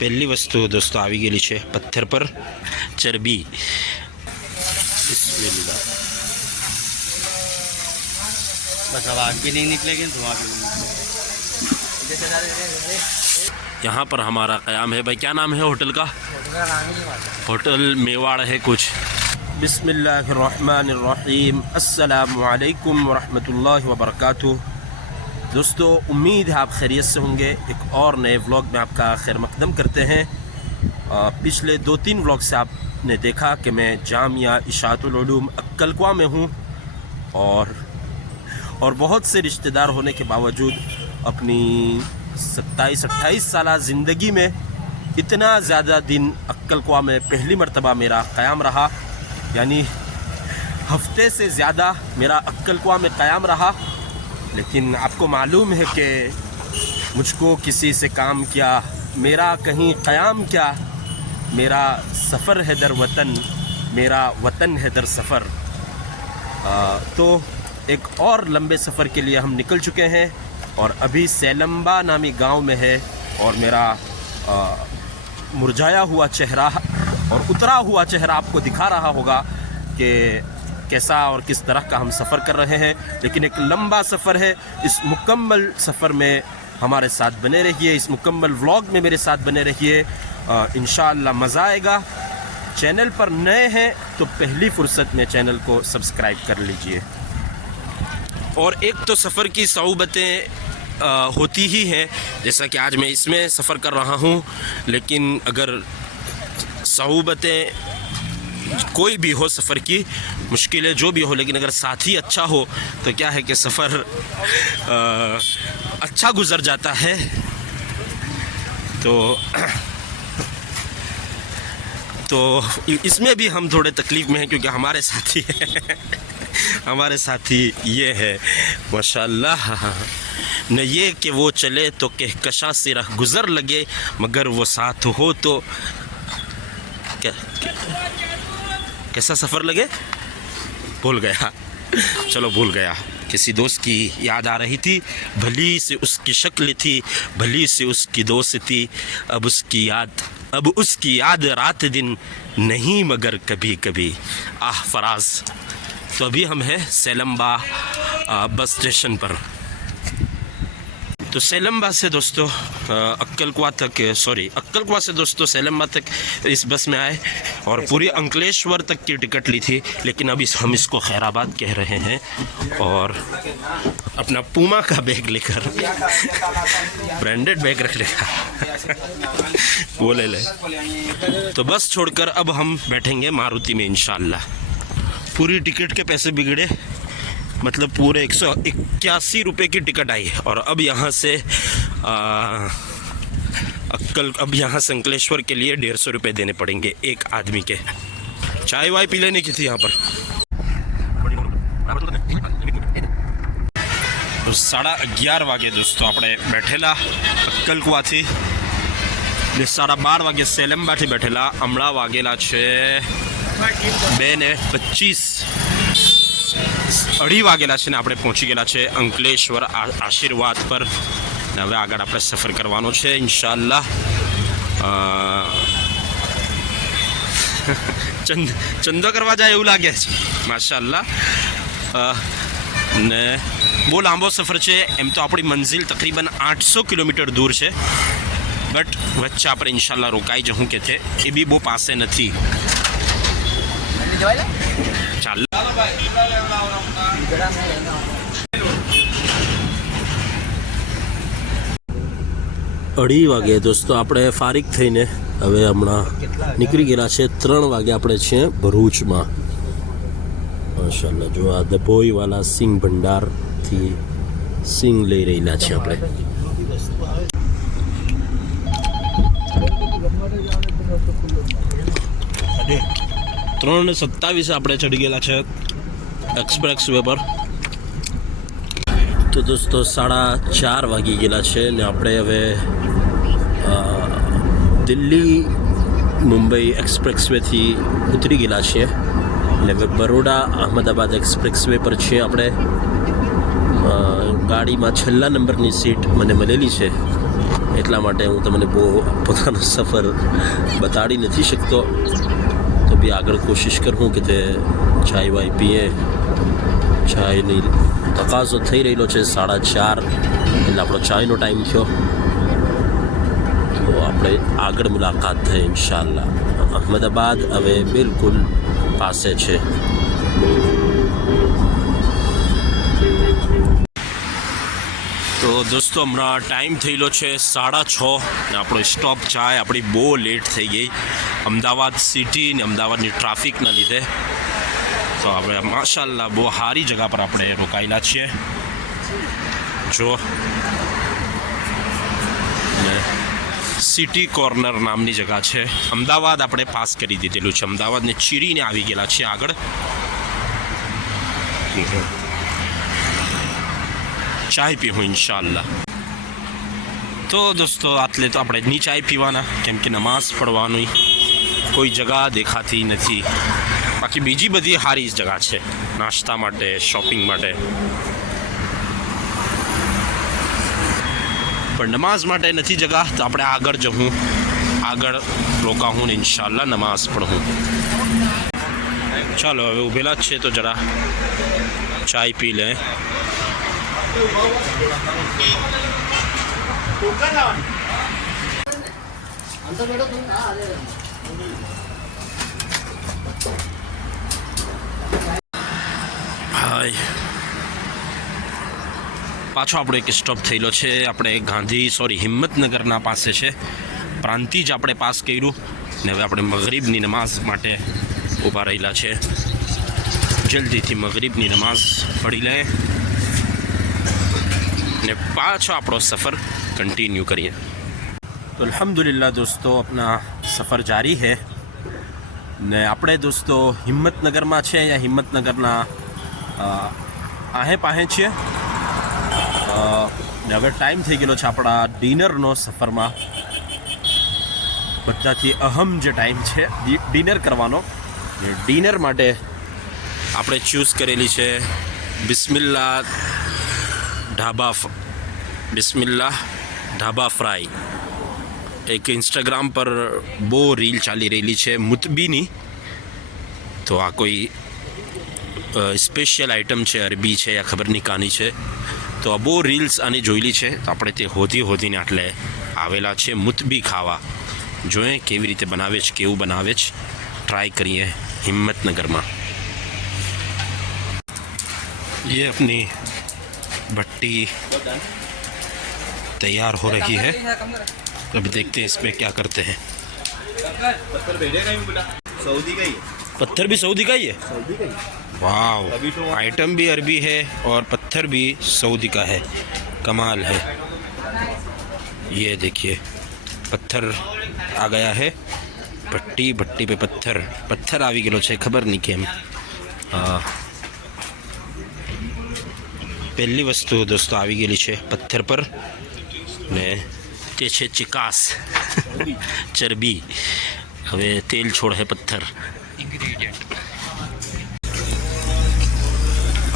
પહેલી વસ્તુ દોસ્તો આવી ગયેલી છે પથ્થર પર ચરબી. બિસ્મિલ્લાહ. बस अब आग भी नहीं निकलेगी धुआं भी नहीं यहाँ पर हमारा क़याम है. भाई क्या नाम है होटल का? होटल मेवाड़ है कुछ. बिस्मिल्लाहिर्रहमानिर्रहीम. अस्सलामु अलैकुम वरहमतुल्लाहि वबरकातुह. दोस्तों उम्मीद है आप खैरियत से होंगे. एक और नए व्लॉग में आपका खैर मकदम करते हैं. पिछले 2-3 व्लॉग से आपने देखा कि मैं जामिया इशाअतुल उलूम अक्कलकुआ में हूँ और बहुत से रिश्तेदार होने के बावजूद अपनी 27-28 साल ज़िंदगी में इतना ज़्यादा दिन अक्कलकुआ में पहली मर्तबा मेरा क़याम रहा. यानी हफ्ते से ज़्यादा मेरा अक्कलकुआ में क़याम रहा. लेकिन आपको मालूम है कि मुझको किसी से काम क्या, मेरा कहीं क़याम क्या, मेरा सफ़र है दर वतन, मेरा वतन है दर सफ़र. तो एक और लंबे सफ़र के लिए हम निकल चुके हैं और अभी सैलम्बा नामी गांव में है. और मेरा मुरझाया हुआ चेहरा और उतरा हुआ चेहरा आपको दिखा रहा होगा कि कैसा और किस तरह का हम सफ़र कर रहे हैं. लेकिन एक लंबा सफ़र है. इस मुकम्मल सफ़र में हमारे साथ बने रहिए. इस मुकम्मल व्लॉग में मेरे साथ बने रहिए. इंशाअल्लाह मज़ा आएगा. चैनल पर नए हैं तो पहली फ़ुर्सत में चैनल को सब्सक्राइब कर लीजिए. और एक तो सफ़र की सऊबतें होती ही हैं, जैसा कि आज मैं इसमें सफ़र कर रहा हूँ. लेकिन अगर सऊबतें कोई भी हो, सफ़र की मुश्किलें जो भी हो, लेकिन अगर साथी अच्छा हो तो क्या है कि सफ़र अच्छा गुज़र जाता है. तो इसमें भी हम थोड़े तकलीफ़ में हैं क्योंकि हमारे साथी हमारे साथी ये है माशाअल्लाह. न ये कि वो चले तो कहकशा से रह गुज़र लगे, मगर वो साथ हो तो कैसा सफ़र लगे. भूल गया, चलो भूल गया. किसी दोस्त की याद आ रही थी, भली से उसकी शक्ल थी, भली से उसकी दोस्ती, अब उसकी याद रात दिन नहीं मगर कभी कभी. आह फराज. तो अभी हम हैं सैलम्बा बस स्टेशन पर. तो सैलम्बा से दोस्तों अक्कलकुआ से दोस्तों सैलम्बा तक इस बस में आए और पूरी अंकलेश्वर तक की टिकट ली थी. लेकिन अभी हम इसको खैराबाद कह रहे हैं और अपना पूमा का बैग लेकर ब्रांडेड बैग रख लेगा वो ले ले. तो बस छोड़कर अब हम बैठेंगे मारुति में इंशाअल्लाह. पूरी टिकट के पैसे बिगड़े, मतलब पूरे 181 रुपये की टिकट आई. और अब यहाँ से अंकलेश्वर के लिए 150 रुपये देने पड़ेंगे एक आदमी के. चाय वाय पी लेने की थी यहाँ पर. तो 11:30 વાગે दोस्तों આપણે બેઠેલા અક્કલકુવાથી ને 12:30 વાગે સેલમ્બાથી બેઠેલા. હમણાં વાગેલા છે 2:25. 2:30 વાગેલા છે ને આપણે પહોંચી ગયેલા છે અંકલેશ્વર આશીર્વાદ પર. ને હવે આગળ આપણે સફર કરવાનો છે ઇન્શાઅલ્લાહ. ચંદો કરવા જાય એવું લાગે છે માશાઅલ્લાહ. ને બહુ લાંબો સફર છે. એમ તો આપણી મંઝિલ તકરીબન 800 કિલોમીટર દૂર છે, બટ વચ્ચે આપણે ઇન્શાઅલ્લાહ રોકાઈ જવું કે છે એ બી બહુ પાસે નથી. ચાલ 2:30 વાગે दोस्तों આપણે ફારિગ થઈને હવે હમણાં નીકળી ગયેલા છે. 3 વાગે આપણે છીએ ભરૂચમાં. માશાઅલ્લાહ જો આ દભોઈવાલા સિંગ ભંડારથી સિંગ લઈ રહેલા છે આપણે. ત્રણ 27 આપણે ચડી ગયેલા છે એક્સપ્રેસ વે પર. તો દોસ્તો 4:30 વાગી ગયેલા છે ને આપણે હવે દિલ્હી મુંબઈ એક્સપ્રેસ વેથી ઉતરી ગયેલા છીએ. એટલે હવે બરોડા અહમદાબાદ એક્સપ્રેસ વે પર છીએ આપણે. ગાડીમાં છેલ્લા નંબરની સીટ મને મળેલી છે એટલા માટે હું તમને બહુ પોતાનો સફર બતાડી નથી શકતો, તો બી આગળ કોશિશ કરું કે તે ચાય વાય પીએ. ચાયની તકાસો થઈ રહેલો છે 4:30, એટલે આપણો ચાયનો ટાઈમ થયો. તો આપણે આગળ મુલાકાત થઈ ઇન્શાલ્લાહ. અહમદાબાદ હવે બિલકુલ પાસે છે. તો દોસ્તો હમણાં ટાઈમ થયેલો છે 6:30 ને આપણો સ્ટોપ ચાય આપણી બહુ લેટ થઈ ગઈ અમદાવાદ સિટી ને અમદાવાદની ટ્રાફિકના લીધે. તો આપણે માશાલ્લાહ બહુ સારી જગા પર આપણે રોકાયેલા છીએ. જો સિટી કોર્નર નામની જગા છે. અમદાવાદ આપણે પાસ કરી દીધેલું છે. અમદાવાદને ચીરીને આવી ગયેલા છીએ આગળ. ચાય પીવું ઇન્શાલ્લાહ. તો દોસ્તો આટલે તો આપણે ની ચાય પીવાના, કેમ કે નમાઝ પડવાની કોઈ જગા દેખાતી નથી. બાકી બીજી બધી સારી જગા છે નાસ્તા માટે, શોપિંગ માટે, પણ નમાઝ માટે નથી જગા. તો આપણે આગળ જવું, આગળ રોકાવું ને ઇન્શાલ્લાહ નમાઝ પઢું. ચાલો હવે ઊભેલા જ છે તો જરા ચાય પી લે. હાય, પાછો આપણો એક સ્ટોપ થયેલો છે. આપણે હિંમતનગરના પાસે છે. પ્રાંતિજ આપણે પાસ કર્યું ને હવે આપણે મગરીબની નમાઝ માટે ઊભા રહેલા છે. જલ્દીથી મગરીબની નમાઝ પઢી લે ને પાછો આપણો સફર कंटिन्यू करिए. तो अल्हम्दुलिल्लाह दोस्तों अपना सफ़र जारी है ने આપણે દોસ્તો હિંમતનગરમાં છે. અહીંયા હિંમતનગરના આહે પાહે છીએ. હવે ટાઈમ થઈ ગયેલો છે આપણા ડિનરનો. સફરમાં બધાથી અહમ જે ટાઈમ છે ડિનર કરવાનો. ડિનર માટે આપણે ચૂઝ કરેલી છે બિસ્મિલ્લાહ ઢાબા ફ્રાય. એક ઇન્સ્ટાગ્રામ પર બહુ રીલ ચાલી રહેલી છે મુતબીની. તો આ કોઈ સ્પેશિયલ આઇટમ છે, અરબી છે યા ખબર નહીં કાની છે. તો આ બહુ રીલ્સ આની જોયેલી છે. તો આપણે તે હોધીને આટલે આવેલા છે મુતબી ખાવા. જોઈએ કેવી રીતે બનાવે છે, કેવું બનાવે છે, ટ્રાય કરીએ હિંમતનગરમાં. ये अपनी भट्टी तैयार हो रही है. अब देखते हैं इसमें क्या करते हैं. पत्थर भी सऊदी का ही है. वाह, आइटम भी अरबी है और पत्थर भी सऊदी का है. कमाल है. ये देखिए पत्थर आ गया है. भट्टी पे पत्थर આવી ગયેલો છે. ખબર નહીં કેમ. પહેલી વસ્તુ દોસ્તો આવી ગયેલી છે પથ્થર પર ને તે છે ચિકાસ, ચરબી. હવે તેલ છોડ હે પથ્થર.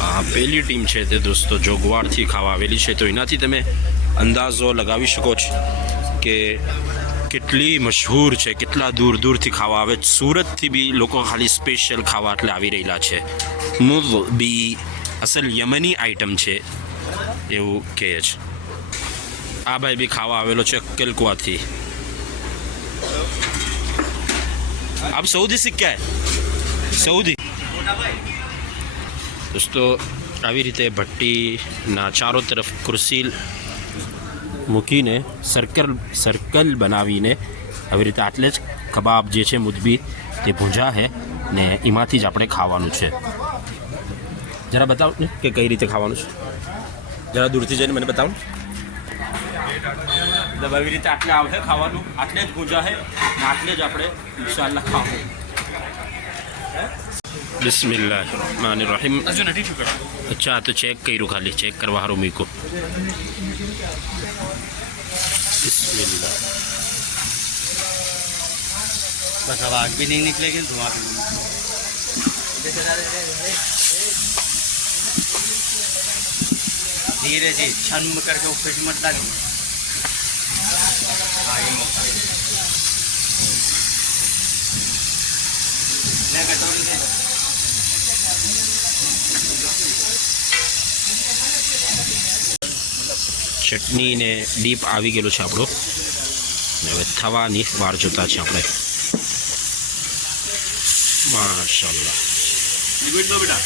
આ પહેલી ટીમ છે તે દોસ્તો જોગવાડથી ખાવા આવેલી છે. તો એનાથી તમે અંદાજો લગાવી શકો છો કે કેટલી મશહૂર છે, કેટલા દૂરથી ખાવા આવે. સુરતથી બી લોકો ખાલી સ્પેશિયલ ખાવા એટલે આવી રહેલા છે. મુઝ બી અસલ યમની આઇટમ છે એવું કહે છે. આ ભાઈ બી ખાવા આવેલો છે અક્કલકુઆથી. આપ સઉદી શીખ્યા હે? સઉદી દોસ્તો આવી રીતે ભટ્ટીના ચારો તરફ ખુરશી મૂકીને સર્કલ બનાવીને આવી રીતે આટલે જ કબાબ જે છે મુદબી તે ભૂંજા છે ને એમાંથી જ આપણે ખાવાનું છે. જરા બતાવો ને કે કઈ રીતે ખાવાનું છે. જરા દૂરથી જઈને મને બતાવો. મતલબ આવી રીતે આટલે આવશે ખાવાનું, આટલે જ ભૂંજા છે ને આટલે જ આપણે ઇન્શાઅલ્લાહ ખાવું. બિસ્મિલ્લાહિર્રહમાનિર્રહીમ. અચ્છા તો ચેક કર્યું, ખાલી ચેક કરવા હારું મીકો. बिस्मिल्लाह. बस अब आग भी नहीं निकलेगी, धुआं भी नहीं. धीरे से छन करके ऊपर मत डालिए. आगे मसाले ले कटोरी दे दो। ચટણી ને ડીપ આવી ગયેલો છે આપણો ને હવે થવાની વાર જોતા છે આપણે માશાલ્લાહ लिक्विड दो बेटा।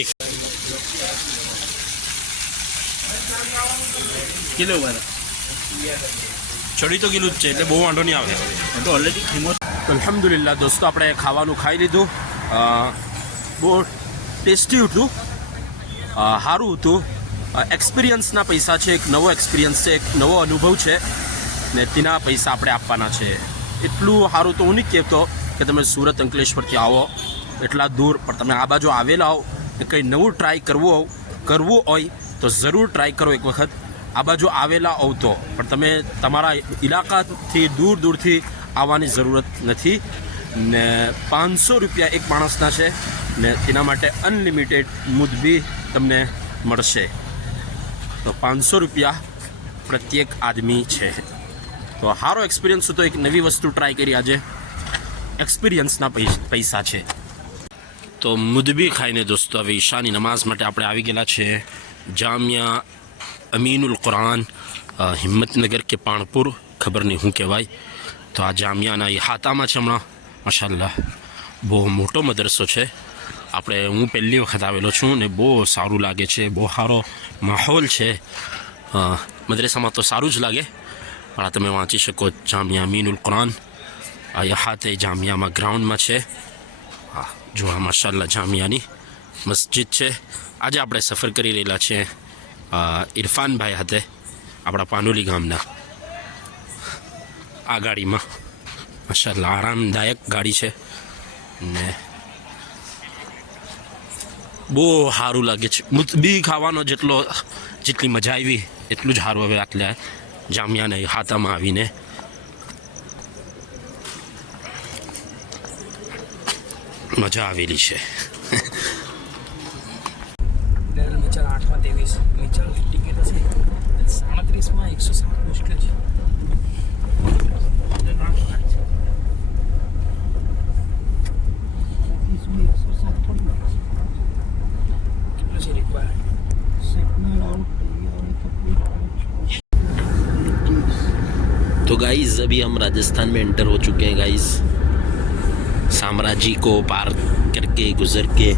એક किलो वाला ચડી તો ગયેલું જ છે એટલે બહુ વાંધો નહીં આવે तो ऑलरेडी खीमो અલ્હમ્દુલિલ્લાહ દોસ્તો આપણે ખાવાનું ખાઈ લીધું બહુ ટેસ્ટી હતું સારું હતું એક્સપિરિયન્સના પૈસા છે એક નવો એક્સપિરિયન્સ છે એક નવો અનુભવ છે ને તેના પૈસા આપણે આપવાના છે એટલું સારું તો હું નહીં કહેતો કે તમે સુરત અંકલેશ્વરથી આવો એટલા દૂર પણ તમે આ બાજુ આવેલા હો ને કંઈ નવું ટ્રાય કરવું હોય તો જરૂર ટ્રાય કરો એક વખત આ બાજુ આવેલા હોવ તો પણ તમે તમારા ઇલાકાથી દૂરથી આવવાની જરૂરત નથી ને 500 રૂપિયા એક માણસના છે ને તેના માટે અનલિમિટેડ મૂદ બી તમને મળશે તો 500 રૂપિયા પ્રત્યેક આદમી છે તો સારો એક્સપિરિયન્સ હતો એક નવી વસ્તુ ટ્રાય કરી આજે એક્સપિરિયન્સના પૈસા છે તો મુદબી ખાઈને દોસ્તો હવે ઈશાની નમાઝ માટે આપણે આવી ગયેલા છે જામિયા અમીનુલ કુરાન હિંમતનગર કે પાણપુર ખબર નહીં શું કહેવાય તો આ જામિયાના એ હાતામાં છે હમણાં માશાલ્લાહ બહુ મોટો મદરસો છે આપણે હું પહેલી વખત આવેલો છું ને બહુ સારું લાગે છે બહુ સારો માહોલ છે મદરસામાં તો સારું જ લાગે પણ આ તમે વાંચી શકો જામિયા અમીનુલ કુરાન આ યહાતે જામિયામાં ગ્રાઉન્ડમાં છે હા જો આ માશાલ્લાહ જામિયાની મસ્જિદ છે આજે આપણે સફર કરી રહેલા છીએ ઇરફાનભાઈ હાથે આપણા પાનોલી ગામના આ ગાડીમાં માશાલ્લાહ આરામદાયક ગાડી છે ને બહુ સારું લાગે છે બી ખાવાનો જેટલી મજા આવી એટલું જ સારું હવે આટલે જામિયાને હાથામાં આવીને મજા આવેલી છે મીચલ 8માં 23 મીચલ ટિકિટ હશે 37માં 107 મુશ્કેલ છે तो गाइस अभी हम राजस्थान में एंटर हो चुके हैं गाइस साम्राज्य को पार करके गुजर के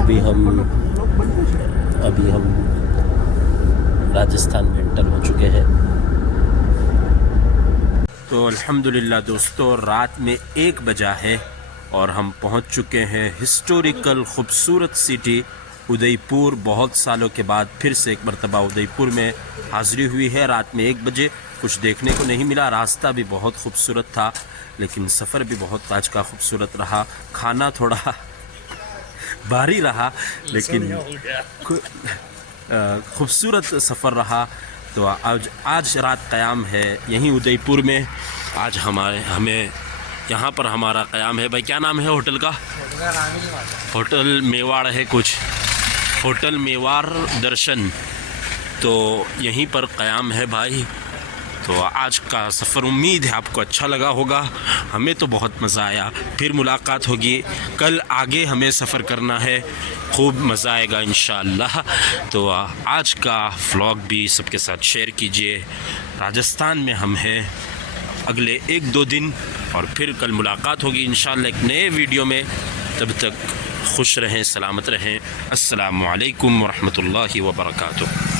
अभी हम राजस्थान में एंटर हो चुके हैं तो अल्हम्दुलिल्लाह दोस्तों रात में 1 बजा है और हम पहुंच चुके हैं हिस्टोरिकल खूबसूरत सिटी उदयपुर। बहुत सालों के बाद फिर से एक मरतबा उदयपुर में हाज़िरी हुई है रात में 1 बजे। कुछ देखने को नहीं मिला, रास्ता भी बहुत खूबसूरत था लेकिन सफ़र भी बहुत आज का खूबसूरत रहा। खाना थोड़ा भारी रहा लेकिन खूबसूरत सफ़र रहा। तो आज रात क़याम है यहीं उदयपुर में। आज हमें यहाँ पर हमारा क़याम है। भाई क्या नाम है होटल का? होटल मेवाड़ है कुछ, होटल मेवाड़ दर्शन। तो यहीं पर क़याम है भाई। तो आज का सफ़र उम्मीद है आपको अच्छा लगा होगा। हमें तो बहुत मज़ा आया। फिर मुलाकात होगी कल, आगे हमें सफ़र करना है, खूब मज़ा आएगा इंशाअल्लाह। तो आज का व्लॉग भी सबके साथ शेयर कीजिए। राजस्थान में हम हैं अगले 1-2 दिन और फिर कल मुलाकात होगी इंशाअल्लाह एक नए वीडियो में। तब तक खुश रहें, सलामत रहें। अस्सलामु अलैकुम वरहमतुल्लाहि वबरकातुहू।